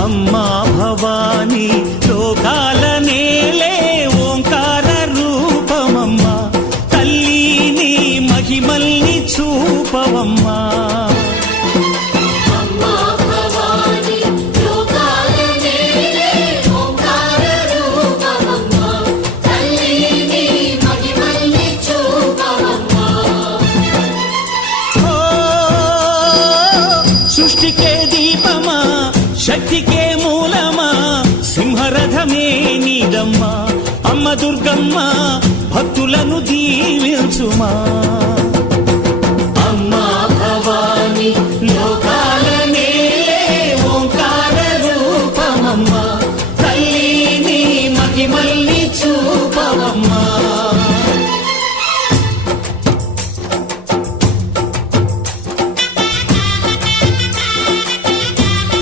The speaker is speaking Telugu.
అమ్మా భవానీ లోకాల నేలే ఓంకార రూపమమ్మా తల్లి నీ మహిమల్ని చూపవమ్మా సృష్టికే దీపమా శక్తికే మూలమా సింహరథమే నీదమ్మా అమ్మ దుర్గమ్మ భక్తులను దీవించుమా